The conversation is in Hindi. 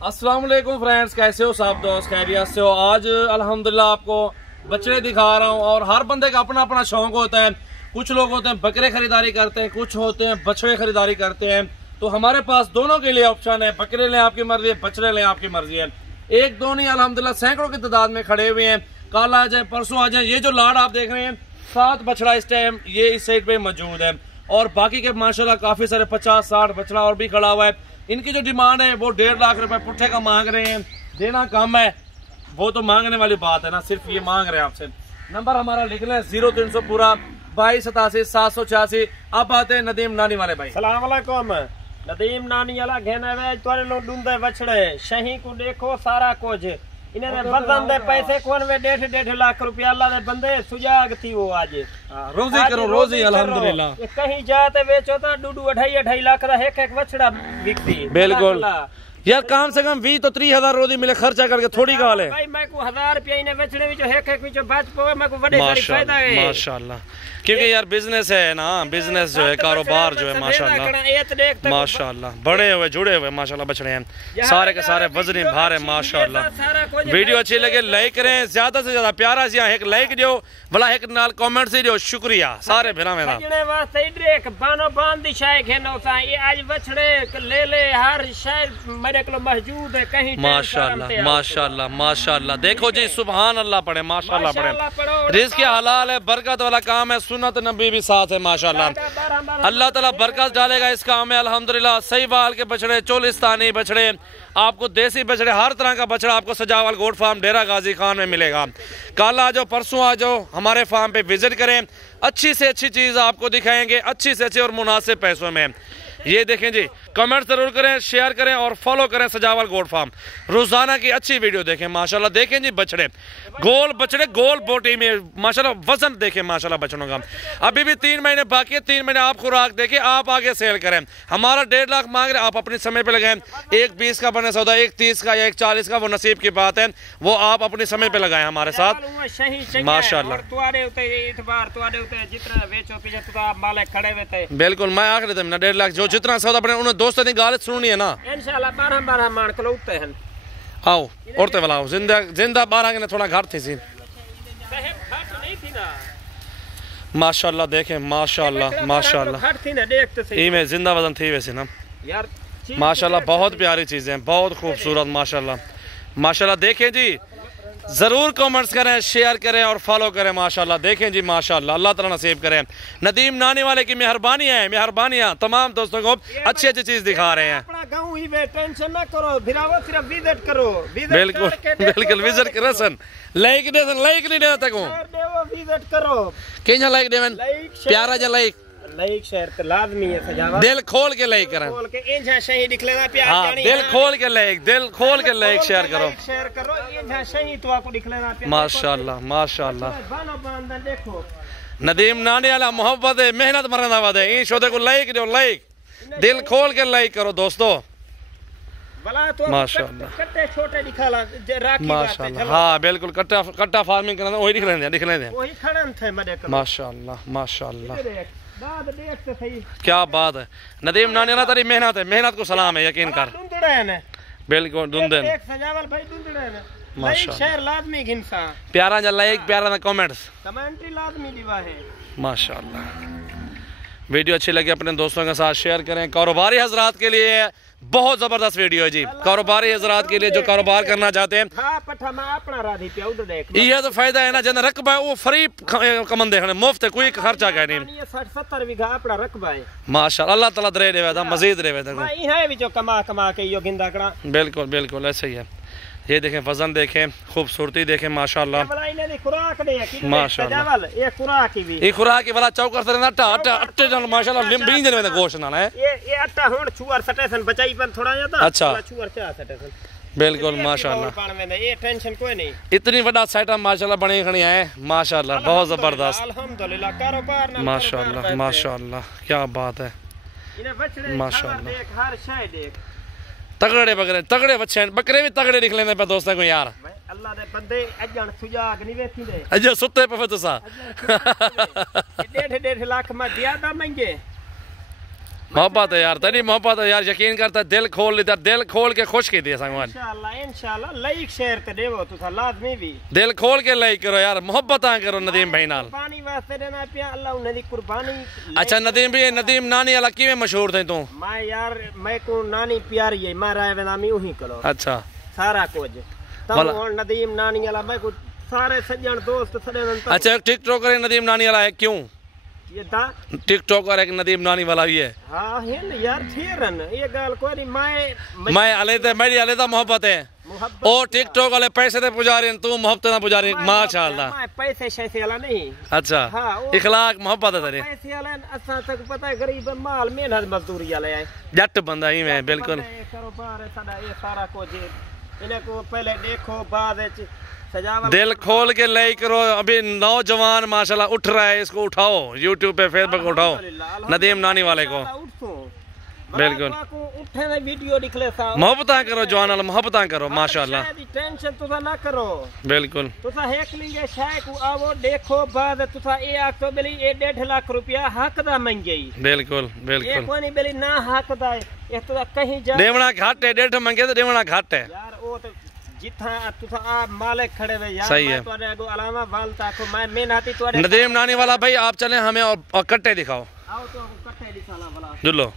अस्सलाम वालेकुम फ्रेंड्स, कैसे हो सब दोस्त? खैरियत से हो? आज अल्हम्दुलिल्लाह आपको बछड़े दिखा रहा हूँ। और हर बंदे का अपना अपना शौक होता है। कुछ लोग होते हैं बकरे खरीदारी करते हैं, कुछ होते हैं बछड़े खरीदारी करते हैं। तो हमारे पास दोनों के लिए ऑप्शन है, बकरे लें आपकी मर्जी है, बछड़े लें आपकी मर्जी है। एक दो नहीं, अल्हम्दुलिल्लाह सैकड़ों की तादाद में खड़े हुए हैं। कल आ जाए, परसों आ जाए। ये जो लाड़ आप देख रहे हैं, 7 बछड़ा इस टाइम ये इस साइड पे मौजूद है। और बाकी के माशाल्लाह काफी सारे 50-60 बछड़ा और भी खड़ा हुआ है। इनकी जो डिमांड है वो 1.5 लाख रुपए पुट्ठे का मांग रहे हैं। देना कम है, वो तो मांगने वाली बात है ना, सिर्फ ये मांग रहे हैं आपसे। नंबर हमारा लिख लें 0300 पूरा 2287 अब आते हैं नदीम नानी वाले भाई। सलाम अलैकुम। नदीम नानी वाला घेने वे तोरे लो डूंदे बछड़े शही को देखो सारा कुछ इन्हें वजन दे पैसे कौन वे 1.5 लाख रुपया अल्लाह दे बंदे सुजाग थी वो आज रोजी करो रोजी अल्हम्दुलिल्लाह। कहीं जाते बेचो तो 2.5 लाख का एक बछड़ा बिकती। बिल्कुल यार, कम से कम 20 तो 30,000 रोजी मिले खर्चा करके थोड़ी गाल है भाई। मैं को 1000 रुपया इन्हें बेचने विच एक विच बच पवे मैं को बड़े बड़ी फायदा है माशाल्लाह। क्योंकि यार बिजनेस है ना, बिजनेस जो है, कारोबार जो है माशाल्लाह माशाल्लाह बड़े हुए जुड़े हुए माशाल्लाह बछड़े हैं। सारे के सारे वजनी भार है माशाल्लाह। वीडियो अच्छी लगे लाइक करें, ज्यादा से ज्यादा प्यारा सी एक लाइक दो, भला एक नाल कमेंट से दो। शुक्रिया सारे भरा मेरा वास्ते। इधर बानो बांध दी शाय घेनो सा ये आज बछड़े ले ले हर शाय मेरे को मौजूद है कहीं। माशाल्लाह माशाल्लाह माशाल्लाह। देखो जी, सुभान अल्लाह पढ़े, माशाल्लाह पढ़े। रिज़्क़ के हलाल है, बरकत वाला काम है, सुन्नत नबी भी साथ है माशाल्लाह। अल्लाह ताला बरकत डालेगा इस काम में अल्हम्दुलिल्लाह। सही बाल के बछड़े, चोलिस्तानी बछड़े, आपको देसी बछड़े, हर तरह का बछड़ा आपको सजावल गोट फार्म डेरा गाजी खान में मिलेगा। कल आ जाओ, परसों आ जाओ, हमारे फार्म पे विजिट करें। अच्छी से अच्छी चीज़ आपको दिखाएंगे, अच्छी से अच्छी और मुनासिब पैसों में। ये देखें जी, कमेंट जरूर करें, शेयर करें और फॉलो करें सजावल गोट फार्म। रोजाना की अच्छी वीडियो देखें माशाल्लाह। देखें जी बछड़े, गोल बछड़े, गोल बोटी में माशाल्लाह। वजन देखें माशाल्लाह बछड़ों का। अभी भी 3 महीने बाकी है, 3 महीने आप खुराक देखें, आप आगे सेल करें। हमारा 1.5 लाख मांग रहे, आप अपने समय पे लगाएं। 1 20 का बने सौदा, 1 30 का या 1 40 का, वो नसीब की बात है, वो आप अपने समय पे लगाएं हमारे साथ माशाल्लाह। बिल्कुल, मैं आखिर 1.5 लाख जो जितना सौदा बने उन्हें दोस्तों ने गाल सुननी है ना इंशाल्लाह। 12 मान के लोते हैं। आओ औरते वाला आओ, जिंदा जिंदा 12 के थोड़ा घर थी सी माशाल्लाह। देखें माशाल्लाह माशाल्लाह, इमे जिंदा वजन थी वैसे ना यार माशाल्लाह। बहुत प्यारी चीजें हैं, बहुत खूबसूरत माशाल्लाह माशाल्लाह। देखें जी, जरूर कमेंट्स करें, शेयर करें और फॉलो करें माशाल्लाह। देखें जी माशाल्लाह, अल्लाह ताला नसीब करें। नदीम नानी वाले की मेहरबानियां है, मेहरबानियां तमाम दोस्तों को अच्छी अच्छी चीज दिखा रहे हैं। अपना गांव ही में टेंशन ना करो, फिरावो सिर्फ विजिट करो। बिल्कुल बिल्कुल विजिट करो सन। लाइक दे सन, लाइक नहीं देना तक विजिट करो। किंजा लाइक देवन प्यारा जा लाइक लाइक शेयर तो लाजमी है सजावट। दिल खोल के लाइक करें, खोल के इंजा सही दिखलेगा प्यार जानी। दिल खोल के लाइक, दिल खोल के लाइक शेयर करो, शेयर करो। इंजा सही तो आपको दिखलेगा प्यार माशाल्लाह माशाल्लाह। बानो बांध देखो नदीम नानी वाला मोहब्बत है, मेहनत मरना वादे। इन शोदे को लाइक दो, लाइक दिल खोल के लाइक करो दोस्तों माशाल्लाह। कट्टे छोटे दिखाला राखी माशाल्लाह। हाँ बिल्कुल, कट्टा फार्मिंग करना वही दिख रहे हैं वही खड़न थे मदे माशाल्लाह माशाल्लाह। क्या बात है नदीम नानी ना, तेरी मेहनत है, मेहनत को सलाम है, यकीन कर। बिल्कुल दुंदन माशाल्लाह। प्यारा जा लाइक, प्यारा ना कमेंट्स, माशाल्लाह। वीडियो अच्छी लगी अपने दोस्तों के साथ शेयर करें। कारोबारी हजरात के लिए बहुत जबरदस्त वीडियो है जी। कारोबारी हजरात के लिए जो कारोबार करना चाहते हैं, ये तो फायदा है ना, जन रकबा है वो फ्री कमंदे हैं, मुफ्त है, कोई खर्चा का नहीं। 60-70 बीघा अपना रकबा है माशाल्लाह। अल्लाह ताला दे देवे था, मजीद देवे था। बिल्कुल बिल्कुल ऐसे ही है। ये देखें वजन देखें, खूबसूरती देखें माशाल्लाह माशाल्लाह। ये खुराक की वाला चौकर से ना आटा अट्टे जन माशाल्लाह लिंबी जन में गोश्त ना है। ये आटा हुन छुआर सटेसन बचाई पर थोड़ा ज्यादा अच्छा छुआर चा सटेसन। बिल्कुल माशाल्लाह। ये टेंशन कोई नहीं। इतनी बड़ा सेटअप माशाल्लाह बनी खड़ी है माशाल्लाह, बहुत जबरदस्त अल्हम्दुलिल्लाह। कारोबार ना माशाल्लाह माशाल्लाह, क्या बात है माशाल्लाह। हर शय देख तगड़े बकरे, तगड़े बच्चे बकरे भी तगड़े निकले पे दोस्तों को यार। अल्लाह दे बंदे अजन सुजाग नहीं वेखींदे अजो सुते पे तुसा 1.5 लाख में ज्यादा महंगे मोहब्बत है यार, तेरी मोहब्बत है यार, यकीन करता दिल खोल लेता, दिल खोल के खुश की दिया संगवान। इंशाल्लाह लाइक शेयर ते देवो तुसा लाजमी भी दिल खोल के लाइक करो यार, मोहब्बत करो नदीम भाई नाल। पानी वास्ते देना पिया अल्लाह उन्हें दी कुर्बानी। अच्छा नदीम भी नदीम नानी वाला किवें मशहूर थे तू? मैं यार मैं को नानी प्यारी है, मैं राय वेदा मी उही करो। अच्छा सारा कुछ तब हुन नदीम नानी वाला मैं को सारे सज्जन दोस्त सड़े। अच्छा टिकटॉकर नदीम नानी वाला है क्यों? ये दा टिकटॉकर एक नदीम नानी वाला भी है। हां है यार थेरन ये गाल कोई मैं अले ते मेरी अले दा मोहब्बत है। ओ टिकटॉक वाले पैसे ते पुजारी तू मोहब्बत ना पुजारी माशाल्लाह। मैं पैसे शैसे वाला नहीं। अच्छा हाँ, इखलाक मोहब्बत है तेरे। पैसे वाला असा तक पता है गरीब माल मेहनत मजदूरी वाले है। जट बंदा ही मैं बिल्कुल। कारोबार है साडा ये सारा कुछ इन्हें को पहले देखो बाद में सजावट। दिल खोल के लाइक करो, अभी नौजवान माशाल्लाह उठ रहा है, इसको उठाओ यूट्यूब पे फेसबुक उठाओ नदीम नानी वाले को। बिल्कुल उठे ने वीडियो निकले सा मोहब्बत करो जवान वाला, मोहब्बत करो माशाल्लाह। टेंशन तुसा ना करो बिल्कुल। तुसा हेक लिंगे शाय को आवो देखो बाद तुसा ए आखो बेली ए 1.5 लाख रुपया हक दा मंगे। बिल्कुल बिल्कुल ये कोनी बेली ना हक दा ए तो कहीं जा देवना घाट है, 1.5 मंगे तो देवना घाट है यार। ओ तो जिथा तुसा आ मालिक खड़े वे यार। सही है। मैं तोरे को अलावा वालता को मैं मेहनती तोरे नदीम नानी वाला भाई आप चले हमें और कट्टे दिखाओ। आओ तो कट्टे दिखाला वाला जुल्लो।